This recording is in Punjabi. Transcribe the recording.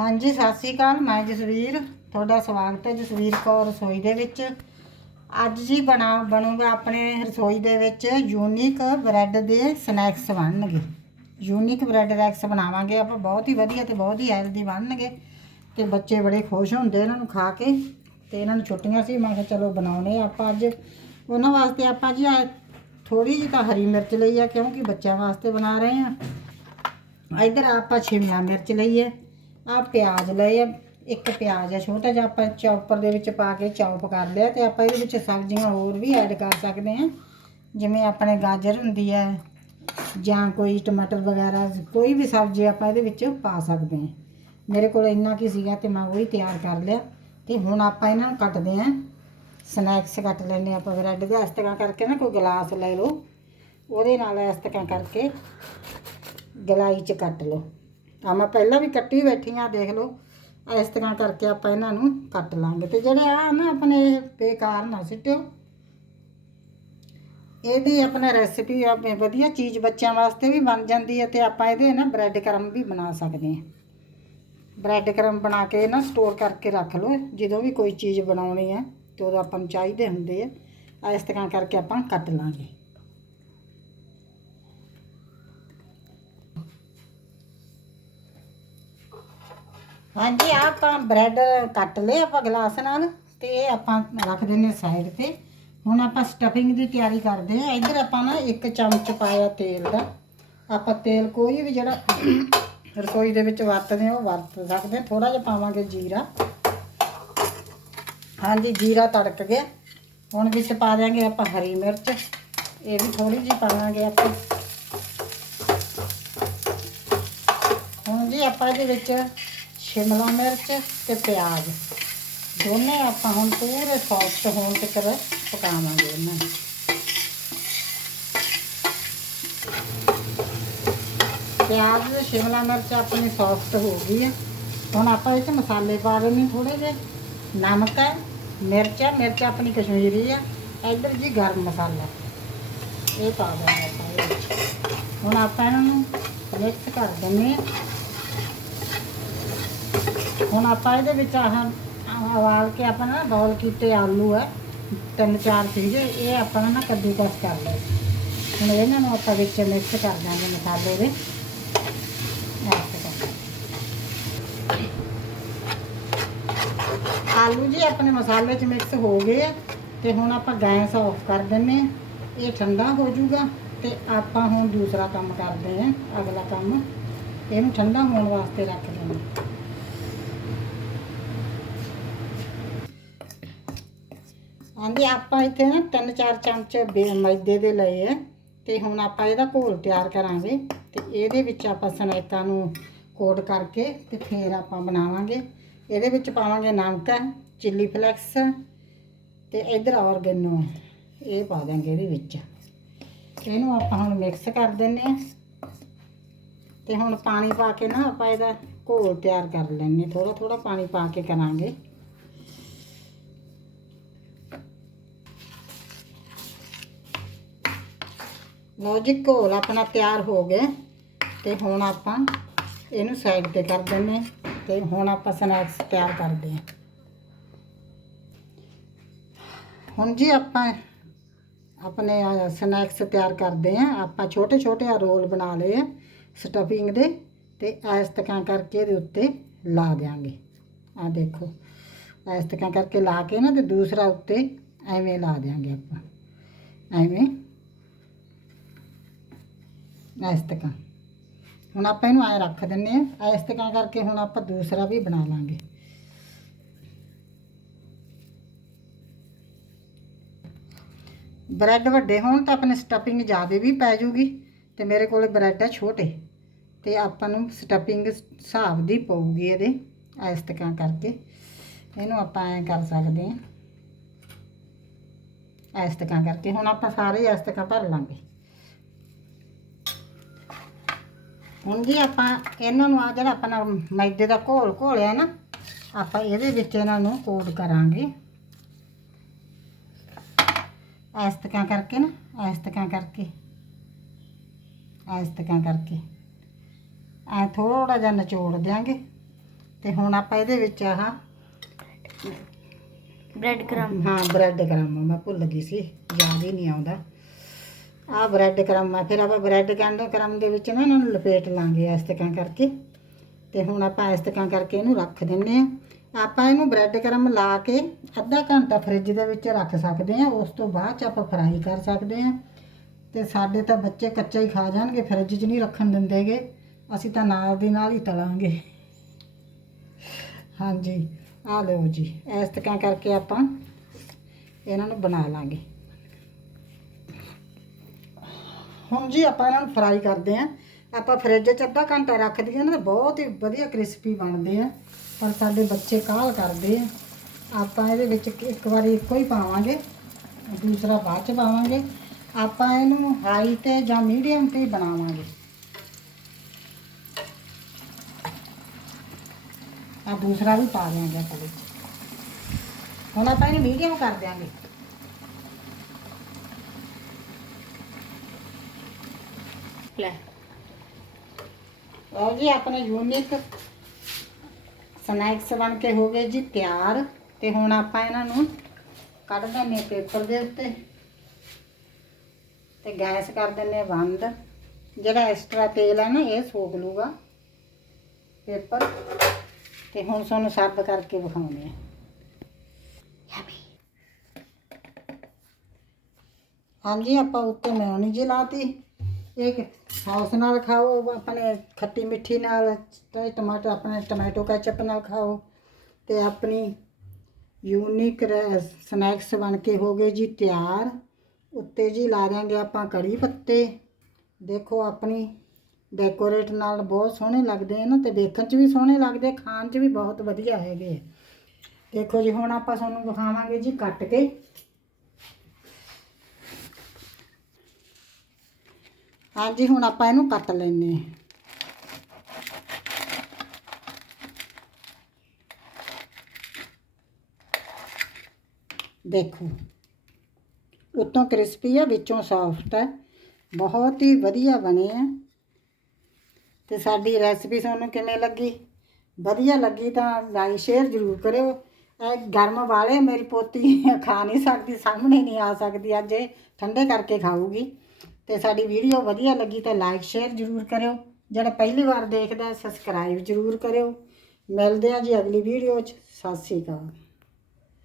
ਹਾਂਜੀ, ਸਤਿ ਸ੍ਰੀ ਅਕਾਲ, ਮੈਂ ਜਸਵੀਰ। ਤੁਹਾਡਾ ਸਵਾਗਤ ਹੈ ਜਸਵੀਰ ਕੌਰ ਰਸੋਈ ਦੇ ਵਿੱਚ। ਅੱਜ ਜੀ ਬਣਾ, ਬਣੂਗਾ ਆਪਣੇ ਰਸੋਈ ਦੇ ਵਿੱਚ ਯੂਨੀਕ ਬ੍ਰੈਡ ਦੇ ਸਨੈਕਸ ਬਣਨਗੇ। ਯੂਨੀਕ ਬ੍ਰੈਡ ਰੈਕਸ ਬਣਾਵਾਂਗੇ ਆਪਾਂ, ਬਹੁਤ ਹੀ ਵਧੀਆ ਤੇ ਬਹੁਤ ਹੀ ਹੈਲਦੀ ਬਣਨਗੇ। ਤੇ ਬੱਚੇ ਬੜੇ ਖੁਸ਼ ਹੁੰਦੇ ਇਹਨਾਂ ਨੂੰ ਖਾ ਕੇ, ਤੇ ਇਹਨਾਂ ਨੂੰ ਛੁੱਟੀਆਂ ਸੀ, ਮੈਂ ਕਿਹਾ ਚਲੋ ਬਣਾਉਣੇ ਆਪਾਂ ਅੱਜ। ਉਹਨਾਂ ਵਾਸਤੇ ਆਪਾਂ ਜੀ ਥੋੜੀ ਜਿਹੀ ਤਾਂ ਹਰੀ ਮਿਰਚ ਲਈ ਆ, ਕਿਉਂਕਿ ਬੱਚਿਆਂ ਵਾਸਤੇ ਬਣਾ ਰਹੇ ਆ ਇੱਧਰ ਆਪਾਂ ਸ਼ਿਮਲਾ ਮਿਰਚ ਲਈ ਹੈ ਆ ਪਿਆਜ਼ ਲਏ ਆ, ਇੱਕ ਪਿਆਜ਼ ਆ ਛੋਟਾ ਜਿਹਾ, ਆਪਾਂ ਚੌਪਰ ਦੇ ਵਿੱਚ ਪਾ ਕੇ ਚੌਪ ਕਰ ਲਿਆ ਤੇ ਆਪਾਂ ਇਹਦੇ ਵਿੱਚ ਸਬਜ਼ੀਆਂ ਹੋਰ ਵੀ ਐਡ ਕਰ ਸਕਦੇ ਹਾਂ। ਜਿਵੇਂ ਆਪਣੇ ਗਾਜਰ ਹੁੰਦੀ ਹੈ ਜਾਂ ਕੋਈ ਟਮਾਟਰ ਵਗੈਰਾ, ਕੋਈ ਵੀ ਸਬਜ਼ੀ ਆਪਾਂ ਇਹਦੇ ਵਿੱਚ ਪਾ ਸਕਦੇ ਹਾਂ। ਮੇਰੇ ਕੋਲ ਇੰਨਾ ਕੀ ਸੀਗਾ ਤੇ ਮੈਂ ਉਹੀ ਤਿਆਰ ਕਰ ਲਿਆ। ਤੇ ਹੁਣ ਆਪਾਂ ਇਹਨਾਂ ਨੂੰ ਕੱਟਦੇ ਹਾਂ। ਸਨੈਕਸ ਕੱਟ ਲੈਣੇ ਆਪਾਂ ਬ੍ਰੈਡ ਦੇ ਇਸ ਤਰ੍ਹਾਂ ਕਰਕੇ ਨਾ, ਕੋਈ ਗਲਾਸ ਲੈ ਲਓ। ਉਹਦੇ ਨਾਲ ਇਸ ਤਰ੍ਹਾਂ ਕਰਕੇ ਗਲਾਈ 'ਚ ਕੱਟ ਲਓ। ਆ ਮੈਂ ਪਹਿਲਾਂ ਵੀ ਕੱਟੀ ਬੈਠੀ ਆ, ਦੇਖ ਲਓ। ਇਸ ਤਰ੍ਹਾਂ ਕਰਕੇ ਆਪਾਂ ਇਹਨਾਂ ਨੂੰ ਕੱਟ ਲਾਂਗੇ। ਤੇ ਜਿਹੜੇ ਆ ਨਾ ਆਪਣੇ ਬੇਕਾਰ ਨਾ ਸਿੱਟਿਓ। ਇਹਦੀ ਆਪਣਾ ਰੈਸਿਪੀ ਆਪਣੇ ਵਧੀਆ ਚੀਜ਼ ਬੱਚਿਆਂ ਵਾਸਤੇ ਵੀ ਬਣ ਜਾਂਦੀ ਹੈ ਤੇ ਆਪਾਂ ਇਹਦੇ ਨਾ ਬ੍ਰੈਡ ਕਰਮ ਵੀ ਬਣਾ ਸਕਦੇ ਹਾਂ। ਬ੍ਰੈਡ ਕਰਮ ਬਣਾ ਕੇ ਨਾ ਸਟੋਰ ਕਰਕੇ ਰੱਖ ਲਓ, ਜਦੋਂ ਵੀ ਕੋਈ ਚੀਜ਼ ਬਣਾਉਣੀ ਹੈ ਤੇ ਉਦੋਂ ਆਪਾਂ ਨੂੰ ਚਾਹੀਦੇ ਹੁੰਦੇ ਆ। ਇਸ ਤਰ੍ਹਾਂ ਕਰਕੇ ਆਪਾਂ ਕੱਟ ਲਾਂਗੇ। ਹਾਂਜੀ, ਆਹ ਆਪਾਂ ਬ੍ਰੈਡ ਕੱਟ ਲਏ ਆਪਾਂ ਗਲਾਸ ਨਾਲ ਤੇ ਇਹ ਆਪਾਂ ਰੱਖ ਦਿੰਨੇ ਸਾਈਡ ਤੇ। ਹੁਣ ਆਪਾਂ ਸਟਫਿੰਗ ਦੀ ਤਿਆਰੀ ਕਰਦੇ ਹਾਂ। ਇੱਧਰ ਆਪਾਂ ਨਾ ਇੱਕ ਚਮਚ ਪਾਇਆ ਤੇਲ ਦਾ। ਆਪਾਂ ਤੇਲ ਕੋਈ ਵੀ ਜਿਹੜਾ ਰਸੋਈ ਦੇ ਵਿੱਚ ਵਰਤਦੇ ਹਾਂ, ਉਹ ਵਰਤ ਸਕਦੇ ਹਾਂ। ਥੋੜਾ ਜਿਹਾ ਪਾਵਾਂਗੇ ਜੀਰਾ। ਹਾਂਜੀ, ਜੀਰਾ ਤੜਕ ਗਿਆ। ਹੁਣ ਵਿੱਚ ਪਾ ਦਿਆਂਗੇ ਆਪਾਂ ਹਰੀ ਮਿਰਚ। ਇਹ ਵੀ ਥੋੜੀ ਜਿਹੀ ਪਾਵਾਂਗੇ ਆਪਾਂ। ਹੁਣ ਜੀ ਆਪਾਂ ਇਹਦੇ ਵਿੱਚ ਸ਼ਿਮਲਾ ਮਿਰਚ ਤੇ ਪਿਆਜ਼। ਦੋਨੇ ਆਪਾਂ ਹੁਣ ਪੂਰੇ ਸੌਫਟ ਹੋਣ ਤੱਕ ਪਕਾਵਾਂਗੇ ਇਹਨਾਂ ਨੂੰ। ਪਿਆਜ਼ ਤੇ ਸ਼ਿਮਲਾ ਮਿਰਚ ਆਪਣੀ ਸੌਫਟ ਹੋ ਗਈ ਹੈ ਹੁਣ ਆਪਾਂ ਇਹ 'ਚ ਮਸਾਲੇ ਪਾ ਦੇਣੇ ਥੋੜੇ ਜਿਹੇ। ਨਮਕ ਹੈ, ਮਿਰਚ ਹੈ, ਮਿਰਚ ਆਪਣੀ ਕਸ਼ਮੀਰੀ ਹੈ ਇੱਧਰ ਜੀ ਗਰਮ ਮਸਾਲਾ। ਇਹ ਪਾ ਦੇਣਾ ਆਪਾਂ ਇਹਦੇ ਵਿੱਚ ਹੁਣ ਆਪਾਂ ਇਹਨਾਂ ਨੂੰ ਮਿਕਸ ਕਰ ਦਿੰਦੇ ਹਾਂ। ਹੁਣ ਆਪਾਂ ਇਹਦੇ ਵਿੱਚ ਆਹ ਉਬਾਲ ਕੇ ਆਪਾਂ ਨਾ ਬੋਲ ਕੀਤੇ ਆਲੂ ਹੈ ਤਿੰਨ ਚਾਰ ਸੀਗੇ, ਇਹ ਆਪਾਂ ਨਾ ਕੱਦੂਕਸ ਕਰ ਲਏ। ਹੁਣ ਇਹਨਾਂ ਨੂੰ ਆਪਾਂ ਵਿੱਚ ਮਿਕਸ ਕਰ ਦਾਂਗੇ ਮਸਾਲੇ ਦੇ। ਆਲੂ ਜੀ ਆਪਣੇ ਮਸਾਲੇ 'ਚ ਮਿਕਸ ਹੋ ਗਏ ਆ, ਤੇ ਹੁਣ ਆਪਾਂ ਗੈਸ ਆਫ ਕਰ ਦਿੰਨੇ ਆ। ਇਹ ਠੰਡਾ ਹੋ ਜਾਊਗਾ, ਤੇ ਆਪਾਂ ਹੁਣ ਦੂਸਰਾ ਕੰਮ ਕਰਦੇ ਆ, ਅਗਲਾ ਕੰਮ। ਇਹਨੂੰ ਠੰਡਾ ਹੋਣ ਵਾਸਤੇ ਰੱਖ ਦਿੰਦੇ ਹਾਂਜੀ, ਆਪਾਂ ਇੱਥੇ ਨਾ ਤਿੰਨ ਚਾਰ ਚਮਚੇ ਬੇ- ਮੈਦੇ ਦੇ ਲਏ ਆ ਤੇ ਹੁਣ ਆਪਾਂ ਇਹਦਾ ਘੋਲ ਤਿਆਰ ਕਰਾਂਗੇ ਤੇ ਇਹਦੇ ਵਿੱਚ ਆਪਾਂ ਸਨੈਕਾਂ ਨੂੰ ਕੋਟ ਕਰਕੇ ਤੇ ਫੇਰ ਆਪਾਂ ਬਣਾਵਾਂਗੇ। ਇਹਦੇ ਵਿੱਚ ਪਾਵਾਂਗੇ ਨਮਕ, ਚਿੱਲੀ ਫਲੈਕਸ ਤੇ ਇਧਰ ਔਰਗੈਨੋ। ਇਹ ਪਾ ਦਾਂਗੇ ਇਹਦੇ ਵਿੱਚ। ਇਹਨੂੰ ਆਪਾਂ ਹੁਣ ਮਿਕਸ ਕਰ ਦਿੰਨੇ ਆ। ਤੇ ਹੁਣ ਪਾਣੀ ਪਾ ਕੇ ਨਾ ਆਪਾਂ ਇਹਦਾ ਘੋਲ ਤਿਆਰ ਕਰ ਲੈਣੇ ਥੋੜਾ ਥੋੜਾ ਪਾਣੀ ਪਾ ਕੇ ਕਰਾਂਗੇ। ਲਓ ਜੀ, ਘੋਲ ਆਪਣਾ ਤਿਆਰ ਹੋ ਗਿਆ ਤੇ ਹੁਣ ਆਪਾਂ ਇਹਨੂੰ ਸਾਈਡ ਤੇ ਕਰ ਦਿੰਨੇ ਹਾਂ ਤੇ ਹੁਣ ਆਪਾਂ ਸਨੈਕਸ ਤਿਆਰ ਕਰਦੇ ਹਾਂ। ਹੁਣ ਜੀ ਆਪਾਂ ਆਪਣੇ ਸਨੈਕਸ ਤਿਆਰ ਕਰਦੇ ਹਾਂ। ਆਪਾਂ ਛੋਟੇ ਛੋਟੇ ਆ ਰੋਲ ਬਣਾ ਲਏ ਆ ਸਟਫਿੰਗ ਦੇ ਤੇ ਇਸ ਤਕਾਂ ਕਰਕੇ ਇਹਦੇ ਉੱਤੇ ਲਾ ਦਿਆਂਗੇ। ਆ ਦੇਖੋ, ਇਸ ਤਕਾਂ ਕਰਕੇ ਲਾ ਕੇ ਨਾ ਤੇ ਦੂਸਰਾ ਉੱਤੇ ਐਵੇਂ ਲਾ ਦਿਆਂਗੇ ਆਪਾਂ। ਐਵੇਂ ਇਸ ਤਰ੍ਹਾਂ ਹੁਣ ਆਪਾਂ ਇਹਨੂੰ ਐ ਰੱਖ ਦਿੰਨੇ ਆ। ਇਸ ਤਰ੍ਹਾਂ ਕਰਕੇ ਹੁਣ ਆਪਾਂ ਦੂਸਰਾ ਵੀ ਬਣਾ ਲਾਂਗੇ। ਬ੍ਰੈਡ ਵੱਡੇ ਹੋਣ ਤਾਂ ਆਪਣੇ ਸਟਫਿੰਗ ਜ਼ਿਆਦਾ ਵੀ ਪੈ ਜੂਗੀ ਤੇ ਮੇਰੇ ਕੋਲ ਬ੍ਰੈਡ ਆ ਛੋਟੇ। ਤੇ ਆਪਾਂ ਨੂੰ ਸਟਫਿੰਗ ਹਿਸਾਬ ਦੀ ਪਊਗੀ ਇਹਦੇ ਇਸ ਤਰ੍ਹਾਂ ਕਰਕੇ। ਇਹਨੂੰ ਆਪਾਂ ਐ ਕਰ ਸਕਦੇ ਆ। ਇਸ ਤਰ੍ਹਾਂ ਕਰਕੇ। ਹੁਣ ਆਪਾਂ ਸਾਰੇ ਇਸ ਤਰ੍ਹਾਂ ਭਰ ਲਾਂਗੇ। ਹੁਣ ਜੀ ਆਪਾਂ ਇਹਨਾਂ ਨੂੰ ਆ ਜਿਹੜਾ ਆਪਣਾ ਮੈਦੇ ਦਾ ਘੋਲ ਘੋਲਿਆ ਨਾ ਆਪਾਂ ਇਹਦੇ ਵਿੱਚ ਇਹਨਾਂ ਨੂੰ ਕੋਟ ਕਰਾਂਗੇ। ਇਸ ਤਰ੍ਹਾਂ ਕਰਕੇ ਨਾ ਇਸ ਤਰ੍ਹਾਂ ਕਰਕੇ ਇਸ ਤਰ੍ਹਾਂ ਕਰਕੇ। ਐ ਥੋੜਾ ਜਿਹਾ ਨਿਚੋੜ ਦਿਆਂਗੇ ਤੇ ਹੁਣ ਆਪਾਂ ਇਹਦੇ ਵਿੱਚ ਆਹ ਬ੍ਰੈਡ ਕ੍ਰਮ ਹਾਂ ਬ੍ਰੈਡ ਕਰਾਮਾ ਮੈਂ ਭੁੱਲ ਗਈ ਸੀ ਯਾਦ ਹੀ ਨਹੀਂ ਆਉਂਦਾ। ਆਹ ਬ੍ਰੈਡ ਆ, ਫਿਰ ਆਪਾਂ ਬ੍ਰੈਡ ਕਹਿੰਦੇ ਕਰਮ ਦੇ ਵਿੱਚ ਨਾ ਇਹਨਾਂ ਨੂੰ ਲਪੇਟ ਲਾਂਗੇ ਇਸ ਤਰ੍ਹਾਂ ਕਰਕੇ। ਤੇ ਹੁਣ ਆਪਾਂ ਇਸ ਤਰ੍ਹਾਂ ਕਰਕੇ ਇਹਨੂੰ ਰੱਖ ਦਿੰਨੇ ਆ। ਆਪਾਂ ਇਹਨੂੰ ਬ੍ਰੈਡ ਕਰਮ ਲਾ ਕੇ ਅੱਧਾ ਘੰਟਾ ਫ੍ਰਿਜ ਦੇ ਵਿੱਚ ਰੱਖ ਸਕਦੇ ਆ, ਉਸ ਤੋਂ ਬਾਅਦ ਚ ਆਪਾਂ ਫਰਾਈ ਕਰ ਸਕਦੇ ਆ। ਤੇ ਸਾਡੇ ਤਾਂ ਬੱਚੇ ਕੱਚਾ ਹੀ ਖਾ ਜਾਣਗੇ, ਫ੍ਰਿਜ 'ਚ ਨਹੀਂ ਰੱਖਣ ਦਿੰਦੇਗੇ। ਅਸੀਂ ਤਾਂ ਨਾਲ ਦੀ ਨਾਲ ਹੀ ਤਲਾਂਗੇ। ਹਾਂਜੀ ਆ ਲਓ ਜੀ, ਇਸ ਤਰ੍ਹਾਂ ਕਰਕੇ ਆਪਾਂ ਇਹਨਾਂ ਨੂੰ ਬਣਾ ਲਾਂਗੇ। ਹੁਣ ਜੀ ਆਪਾਂ ਇਹਨਾਂ ਨੂੰ ਫਰਾਈ ਕਰਦੇ ਆਂ ਆਪਾਂ ਫ੍ਰਿਜ 'ਚ ਅੱਧਾ ਘੰਟਾ ਰੱਖ ਦਈਏ ਨਾ ਤਾਂ ਬਹੁਤ ਹੀ ਵਧੀਆ ਕ੍ਰਿਸਪੀ ਬਣਦੇ ਆ। ਪਰ ਸਾਡੇ ਬੱਚੇ ਕਾਹਲ ਕਰਦੇ ਆ। ਆਪਾਂ ਇਹਦੇ ਵਿੱਚ ਇੱਕ- ਵਾਰੀ ਇੱਕੋ ਹੀ ਪਾਵਾਂਗੇ, ਦੂਸਰਾ ਬਾਅਦ 'ਚ ਪਾਵਾਂਗੇ। ਆਪਾਂ ਇਹਨੂੰ ਹਾਈ ਤੇ ਜਾਂ ਮੀਡੀਅਮ ਤੇ ਹੀ ਬਣਾਵਾਂਗੇ। ਆ ਦੂਸਰਾ ਵੀ ਪਾ ਦਿਆਂਗੇ ਆਪਾਂ ਵਿੱਚ। ਹੁਣ ਆਪਾਂ ਇਹਨੂੰ ਮੀਡੀਅਮ ਕਰ ਦਿਆਂਗੇ। ਲੈ। ਲਓ ਜੀ ਆਪਣੇ ਯੂਨਿਕ ਸਨੈਕਸ ਬਣ ਕੇ ਹੋ ਗਏ ਜੀ ਤਿਆਰ। ਤੇ ਹੁਣ ਆਪਾਂ ਇਹਨਾਂ ਨੂੰ ਕੱਢ ਦਿੰਦੇ ਪੇਪਰ ਦੇ ਉੱਤੇ। ਤੇ ਗੈਸ ਕਰ ਦਿੰਦੇ ਬੰਦ। ਜਿਹੜਾ ਐਕਸਟਰਾ ਤੇਲ ਹੈ ਨਾ ਇਹ ਸੋਖ ਲੂਗਾ ਪੇਪਰ ਤੇ ਹੁਣ ਤੁਹਾਨੂੰ ਸਰਵ ਕਰਕੇ ਵਿਖਾਉਂਦੇ ਆ ਹਾਂਜੀ ਆਪਾਂ ਉੱਤੇ ਮੈਯੋਨੀਜ਼ ਲਾਤੀ। ਇੱਕ ਸੌਸ ਨਾਲ ਖਾਓ, ਆਪਣੇ ਖੱਟੀ ਮਿੱਠੀ ਨਾਲ, ਤੇ ਟਮਾਟਰ, ਆਪਣੇ ਟਮਾਟੋ ਕੈਚਪ ਨਾਲ ਖਾਓ। ਤੇ ਆਪਣੀ ਯੂਨਿਕ ਸਨੈਕਸ ਬਣ ਕੇ ਹੋ ਗਏ ਜੀ ਤਿਆਰ। ਉੱਤੇ ਜੀ ਲਾ ਦਿਆਂਗੇ ਆਪਾਂ ਕੜੀ ਪੱਤੇ। ਦੇਖੋ ਆਪਣੀ ਡੈਕੋਰੇਟ ਨਾਲ ਬਹੁਤ ਸੋਹਣੇ ਲੱਗਦੇ ਆ ਨਾ, ਤੇ ਵੇਖਣ 'ਚ ਵੀ ਸੋਹਣੇ ਲੱਗਦੇ ਖਾਣ 'ਚ ਵੀ ਬਹੁਤ ਵਧੀਆ ਹੈਗੇ ਦੇਖੋ ਜੀ, ਹੁਣ ਆਪਾਂ ਤੁਹਾਨੂੰ ਵਿਖਾਵਾਂਗੇ ਜੀ ਕੱਟ ਕੇ। ਹਾਂਜੀ, ਹੁਣ ਆਪਾਂ ਇਹਨੂੰ ਕੱਟ ਲੈਨੇ ਆ ਦੇਖੋ, ਉੱਤੋਂ ਕ੍ਰਿਸਪੀ ਆ, ਵਿੱਚੋਂ ਸੌਫਟ ਹੈ ਬਹੁਤ ਹੀ ਵਧੀਆ ਬਣੇ ਆ। ਤੇ ਸਾਡੀ ਰੈਸਪੀ ਤੁਹਾਨੂੰ ਕਿਵੇਂ ਲੱਗੀ? ਵਧੀਆ ਲੱਗੀ ਤਾਂ ਲਾਈਕ ਸ਼ੇਅਰ ਜ਼ਰੂਰ ਕਰਿਓ। ਇਹ ਗਰਮ ਵਾਲੇ, ਮੇਰੀ ਪੋਤੀ ਖਾ ਨਹੀਂ ਸਕਦੀ, ਸਾਹਮਣੇ ਨਹੀਂ ਆ ਸਕਦੀ, ਅੱਜ ਇਹ ਠੰਡੇ ਕਰਕੇ ਖਾਊਗੀ। ਤੇ ਸਾਡੀ ਵੀਡੀਓ ਵਧੀਆ ਲੱਗੀ ਤਾਂ ਲਾਈਕ ਸ਼ੇਅਰ ਜ਼ਰੂਰ ਕਰਿਓ। ਜਿਹੜਾ ਪਹਿਲੀ ਵਾਰ ਦੇਖਦਾ ਸਬਸਕ੍ਰਾਈਬ ਜ਼ਰੂਰ ਕਰਿਓ। ਮਿਲਦੇ ਆ ਜੀ ਅਗਲੀ ਵੀਡੀਓ 'ਚ। ਸਤਿ ਸ਼੍ਰੀ ਅਕਾਲ।